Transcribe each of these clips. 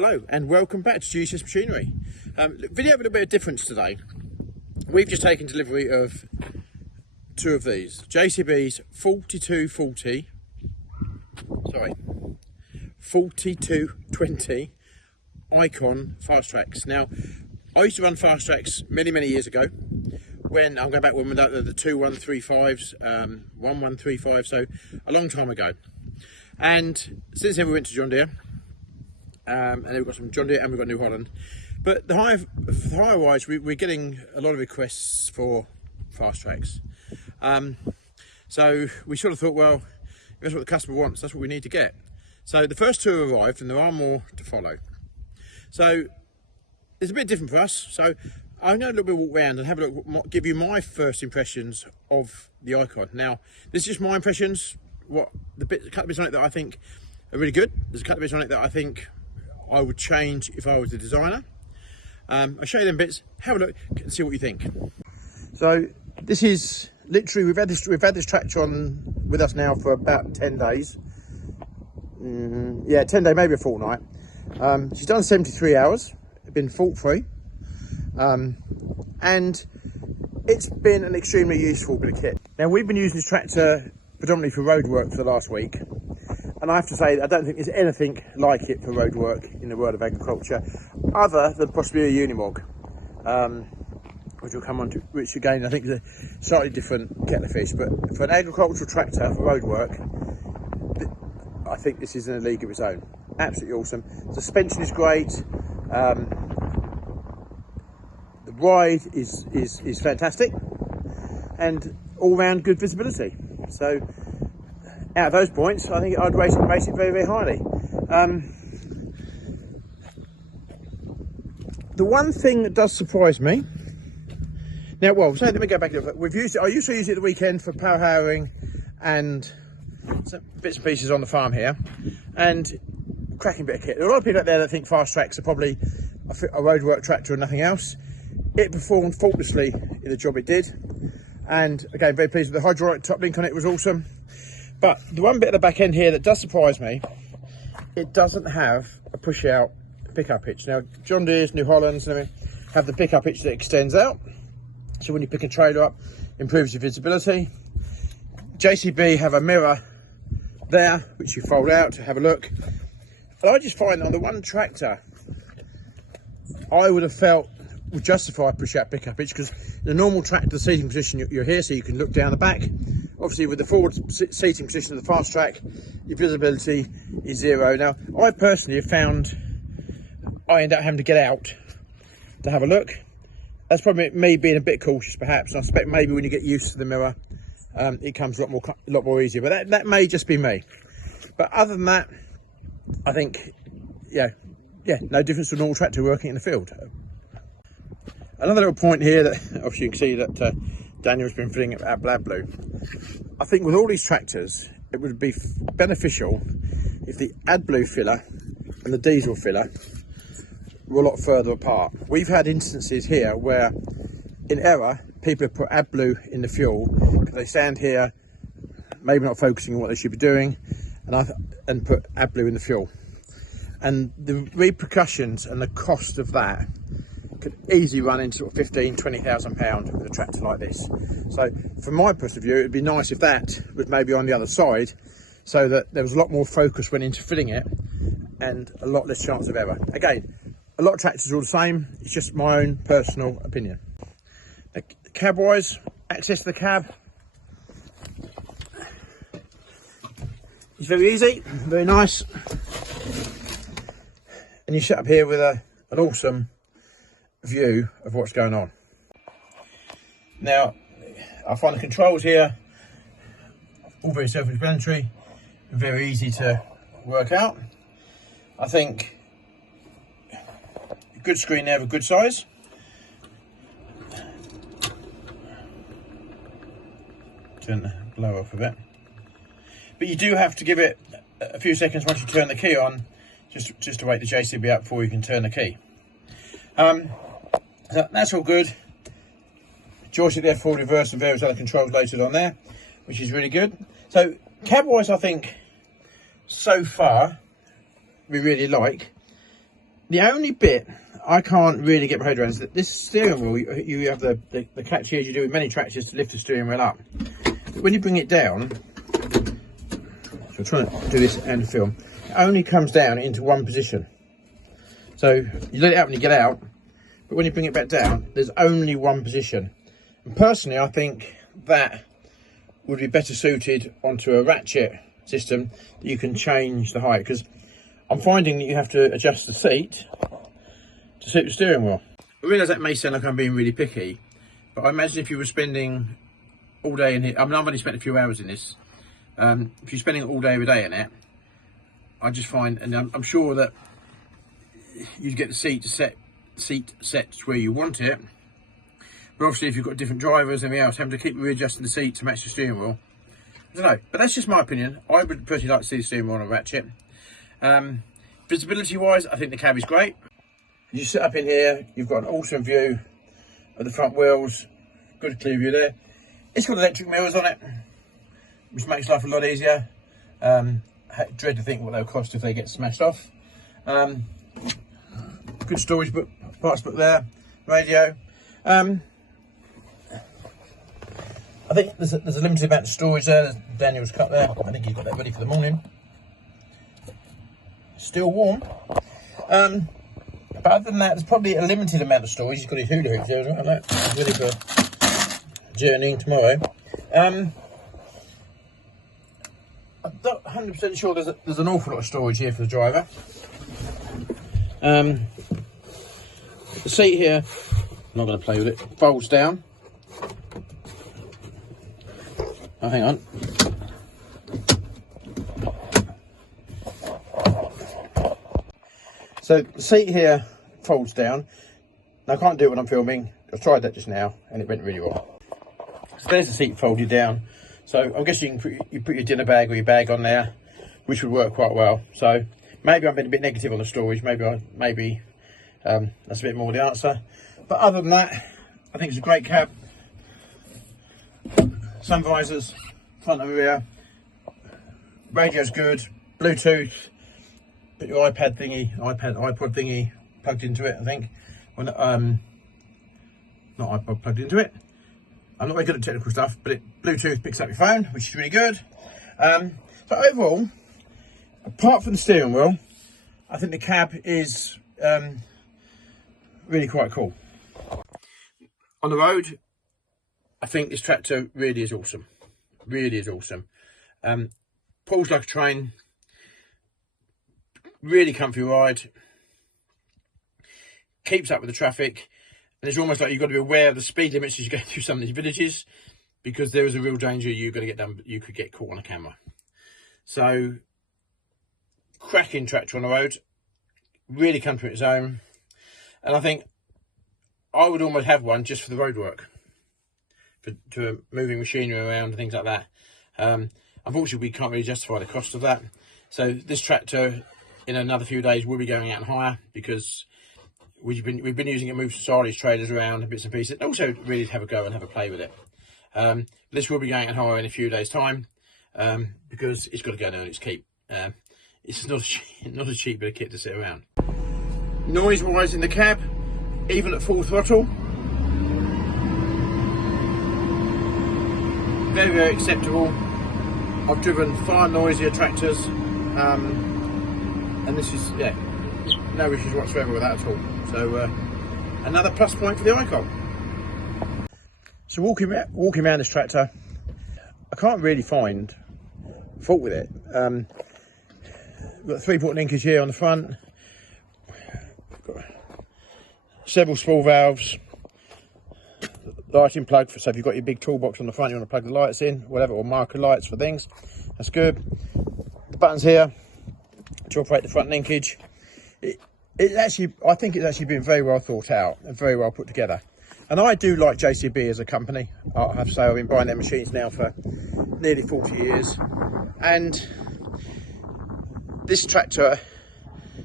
Hello and welcome back to JCB Machinery. Video with a bit of difference today. We've just taken delivery of two of these JCB's 4220 Icon fast tracks. Now, I used to run fast tracks many years ago. When I'm going back when the 2135s, 1135, so a long time ago. And since then we went to John Deere. And then we've got some John Deere and we've got New Holland. But the hire wise, we're getting a lot of requests for fast tracks. So we sort of thought, well, if that's what the customer wants, that's what we need to get. So the first two arrived and there are more to follow. So it's a bit different for us. So I'm going to do a little bit walk around and have a look, give you my first impressions of the Icon. Now, this is just my impressions. A couple of bits on it that I think are really good. There's a couple of bits on it that I think I would change if I was the designer. I'll show you them bits, have a look and see what you think. So this is literally, we've had this tractor on with us now for about 10 days. Yeah, 10 days, maybe a fortnight. She's done 73 hours, been fault-free. And it's been an extremely useful bit of kit. Now, we've been using this tractor predominantly for road work for the last week. And I have to say, I don't think there's anything like it for road work in the world of agriculture, other than possibly a Unimog, which we'll come on to, which again, I think is a slightly different kettle of fish. But for an agricultural tractor for road work, I think this is in a league of its own. Absolutely awesome. Suspension is great. The ride is fantastic, and all-round good visibility. So, out of those points, I think I'd rate it very highly. The one thing that does surprise me, now, well, so let me go back. We've used it. I used to use it at the weekend for power harrowing and some bits and pieces on the farm here, and cracking bit of kit. There are a lot of people out there that think fast tracks are probably a road work tractor and nothing else. It performed faultlessly in the job it did, and again, very pleased with the hydraulic top link on it. Was awesome. But the one bit at the back end here that does surprise me, it doesn't have a push out pickup hitch. Now, John Deere's, New Holland's, and everything have the pickup hitch that extends out. So when you pick a trailer up, improves your visibility. JCB have a mirror there, which you fold out to have a look. And I just find on the one tractor, I would have felt would justify push out pickup hitch, because the normal tractor, the seating position, you're here so you can look down the back. Obviously with the forward seating position of the fast track, your visibility is zero. Now, I personally have found I end up having to get out to have a look. That's probably me being a bit cautious perhaps. I suspect maybe when you get used to the mirror, it comes a lot more easier, but that may just be me. But other than that, I think, yeah, no difference to a normal tractor working in the field. Another little point here that obviously you can see that Daniel's been filling it at AdBlue. I think with all these tractors, it would be beneficial if the AdBlue filler and the diesel filler were a lot further apart. We've had instances here where, in error, people have put AdBlue in the fuel because they stand here, maybe not focusing on what they should be doing, and put AdBlue in the fuel. And the repercussions and the cost of that could easily run into sort of £15,000–20,000 with a tractor like this. So from my point of view, it'd be nice if that was maybe on the other side, so that there was a lot more focus went into filling it and a lot less chance of error. Again, a lot of tractors are all the same. It's just my own personal opinion. The cab wise, access to the cab is very easy, very nice. And you sit up here with an awesome view of what's going on. Now, I find the controls here all very self-explanatory, very easy to work out. I think a good screen there of a good size. Turn the blower off a bit. But you do have to give it a few seconds once you turn the key on, just to wake the JCB up before you can turn the key. So that's all good. Joystick there, forward, reverse, and various other controls loaded on there, which is really good. So cab wise, I think so far we really like. The only bit I can't really get my head around is that this steering wheel, you have the catch here as you do with many tractors to lift the steering wheel up. But when you bring it down, so I'm trying to do this and film, it only comes down into one position. So you let it out when you get out, but when you bring it back down, there's only one position. And personally, I think that would be better suited onto a ratchet system that you can change the height, because I'm finding that you have to adjust the seat to suit the steering wheel. I realise that may sound like I'm being really picky, but I imagine if you were spending all day in here, I mean, I've only spent a few hours in this. If you're spending all day every day in it, I just find, and I'm sure that you'd get the seat set where you want it. But obviously, if you've got different drivers and everything else, having to keep readjusting the seat to match the steering wheel, I don't know. But that's just my opinion. I would personally like to see the steering wheel on a ratchet. Visibility wise, I think the cab is great. You sit up in here, you've got an awesome view of the front wheels, good clear view there. It's got electric mirrors on it, which makes life a lot easier. Dread to think what they'll cost if they get smashed off. Good storage book, parts book there, radio. I think there's a limited amount of storage there. There's Daniel's cut there. I think he's got that ready for the morning. Still warm. But other than that, there's probably a limited amount of storage. He's got his hula hoops there, isn't it? He's ready for journeying tomorrow. I'm not 100% sure there's an awful lot of storage here for the driver. The seat here, I'm not going to play with it, folds down. Oh, hang on. So the seat here folds down. Now I can't do it when I'm filming. I tried that just now and it went really well. So there's the seat folded down. So I'm guessing you put your dinner bag or your bag on there, which would work quite well. So maybe I'm being a bit negative on the storage. Maybe that's a bit more the answer. But other than that, I think it's a great cab. Sun visors, front and rear. Radio's good. Bluetooth. Put your iPod thingy plugged into it, I think. Well, not iPod plugged into it. I'm not very good at technical stuff, but Bluetooth picks up your phone, which is really good. So overall, apart from the steering wheel, I think the cab is really quite cool. On the road, I think this tractor really is awesome. Really is awesome. Pulls like a train. Really comfy ride. Keeps up with the traffic. And it's almost like you've got to be aware of the speed limits as you go through some of these villages, because there is a real danger you're going to get done. You could get caught on a camera. So, cracking tractor on the road. Really come to its own. And I think I would almost have one just for the road work, for moving machinery around and things like that. Unfortunately, we can't really justify the cost of that. So this tractor, in another few days, will be going out and hire, because we've been using it to move silage trailers around and bits and pieces, and also really have a go and have a play with it. This will be going out and hire in a few days' time, because it's got to go down its keep. It's not a cheap bit of kit to sit around. Noise-wise in the cab, even at full throttle, very, very acceptable. I've driven far noisier tractors, and this is, yeah, no issues whatsoever with that at all. So another plus point for the Icon. So walking around this tractor, I can't really find fault with it. We've got 3-port linkage here on the front. Got several small valves. Lighting plug, so if you've got your big toolbox on the front, you want to plug the lights in, whatever, or marker lights for things. That's good. The buttons here to operate the front linkage. I think it's actually been very well thought out and very well put together. And I do like JCB as a company. I have to say, I've been buying their machines now for nearly 40 years. And this tractor,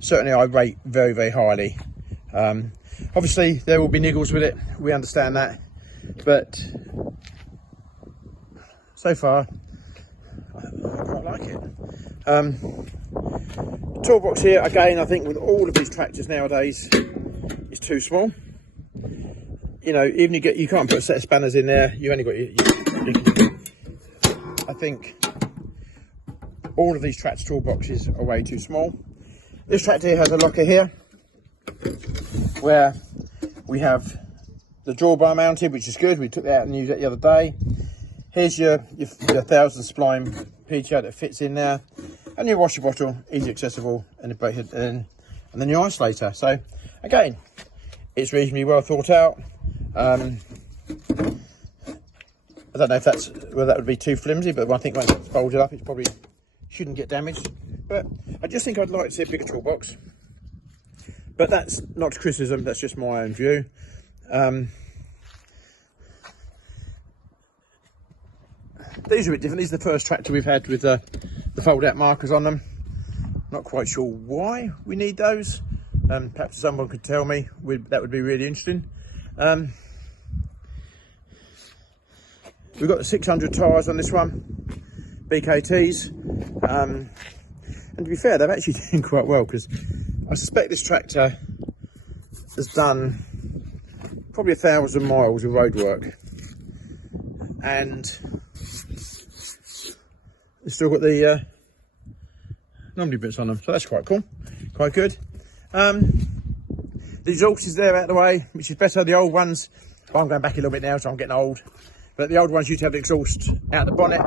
certainly I rate very, very highly. Obviously, there will be niggles with it. We understand that. But so far, I quite like it. Toolbox here, again, I think with all of these tractors nowadays, is too small. You know, even you can't put a set of spanners in there. You only got I think all of these tractor toolboxes are way too small. This tractor here has a locker here, where we have the drawbar mounted, which is good. We took that out and used it the other day. Here's your 1000 spline PTO that fits in there, and your washer bottle, easy accessible, and then your isolator. So again, it's reasonably well thought out. I don't know if whether that would be too flimsy, but I think once it's folded up, it probably shouldn't get damaged. But I just think I'd like to see a bigger toolbox. But that's not criticism, that's just my own view. These are a bit different. These are the first tractor we've had with the fold-out markers on them. Not quite sure why we need those. Perhaps someone could tell me. That would be really interesting. We've got the 600 tyres on this one, BKTs, and to be fair, they've actually done quite well, because I suspect this tractor has done probably 1,000 miles of road work, and it's still got the numbering bits on them, so that's quite cool, quite good. The exhaust is there out of the way, which is better. The old ones, well, I'm going back a little bit now, so I'm getting old. But the old ones used to have the exhaust out the bonnet.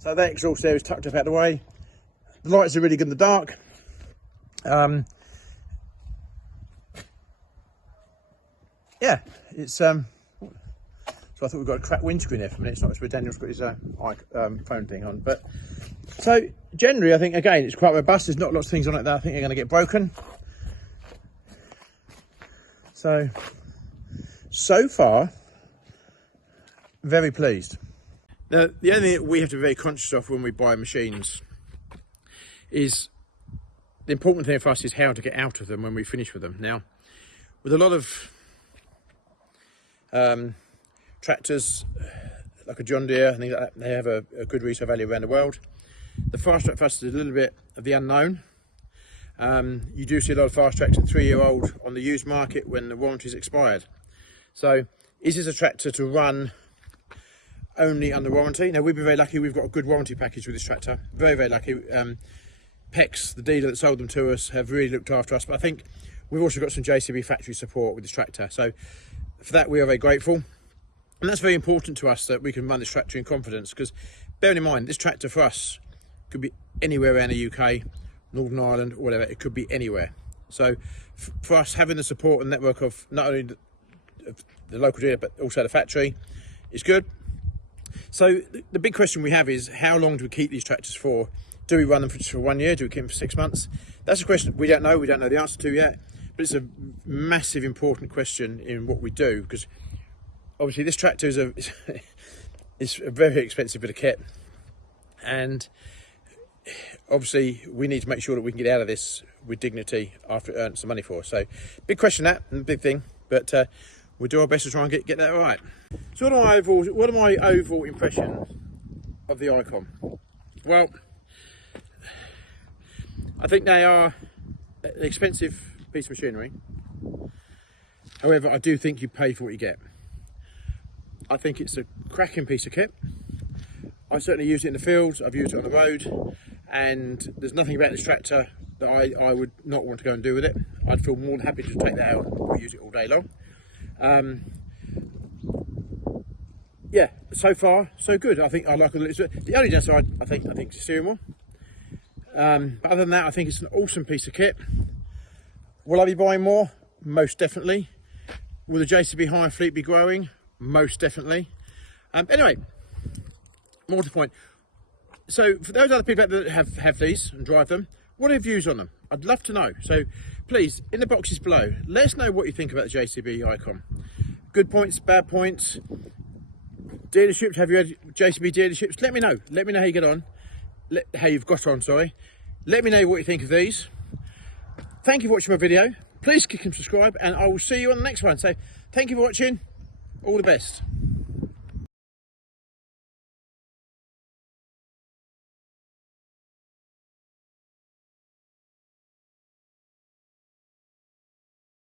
So that exhaust there is tucked up out the way. The lights are really good in the dark. Yeah, it's so I thought we've got a cracked windscreen there for a minute. It's not, it's where Daniel's got his phone thing on. But so generally, I think again it's quite robust. There's not lots of things on it that I think are going to get broken. So far, very pleased. Now, the only thing that we have to be very conscious of when we buy machines is the important thing for us is how to get out of them when we finish with them. Now, with a lot of tractors, like a John Deere, I think they have a good resale value around the world. The Fastrac for us is a little bit of the unknown. You do see a lot of Fastracs at 3-year-old on the used market when the warranty's expired. So, is this a tractor to run only under warranty? Now, we've been very lucky. We've got a good warranty package with this tractor. Very, very lucky. Pex, the dealer that sold them to us, have really looked after us. But I think we've also got some JCB factory support with this tractor. So for that, we are very grateful. And that's very important to us, that we can run this tractor in confidence. Because bearing in mind, this tractor for us could be anywhere around the UK, Northern Ireland, or whatever. It could be anywhere. So for us, having the support and network of not only the local dealer, but also the factory, is good. So the big question we have is, how long do we keep these tractors for? Do we run them for just for 1 year? Do we keep them for 6 months? That's a question we don't know. We don't know the answer to yet. But it's a massive, important question in what we do, because obviously this tractor is a very expensive bit of kit, and obviously we need to make sure that we can get out of this with dignity after it earned some money for us. So big question, that, and big thing, but we'll do our best to try and get that right. So what are my overall impressions of the Icon? Well, I think they are an expensive piece of machinery. However, I do think you pay for what you get. I think it's a cracking piece of kit. I certainly use it in the fields, I've used it on the road, and there's nothing about this tractor that I would not want to go and do with it. I'd feel more than happy to take that out and use it all day long. Yeah, so far so good. I think I like it. The only downside I think is the steering wheel. But other than that, I think it's an awesome piece of kit. Will I be buying more? Most definitely. Will the JCB hire fleet be growing? Most definitely. Anyway, more to the point. So for those other people that have these and drive them, what are your views on them? I'd love to know. So please, in the boxes below, let us know what you think about the JCB Icon. Good points, bad points. Dealerships, have you had JCB dealerships? Let me know. Let me know how you get on. How you've got on, sorry. Let me know what you think of these. Thank you for watching my video. Please click and subscribe, and I will see you on the next one. So thank you for watching. All the best.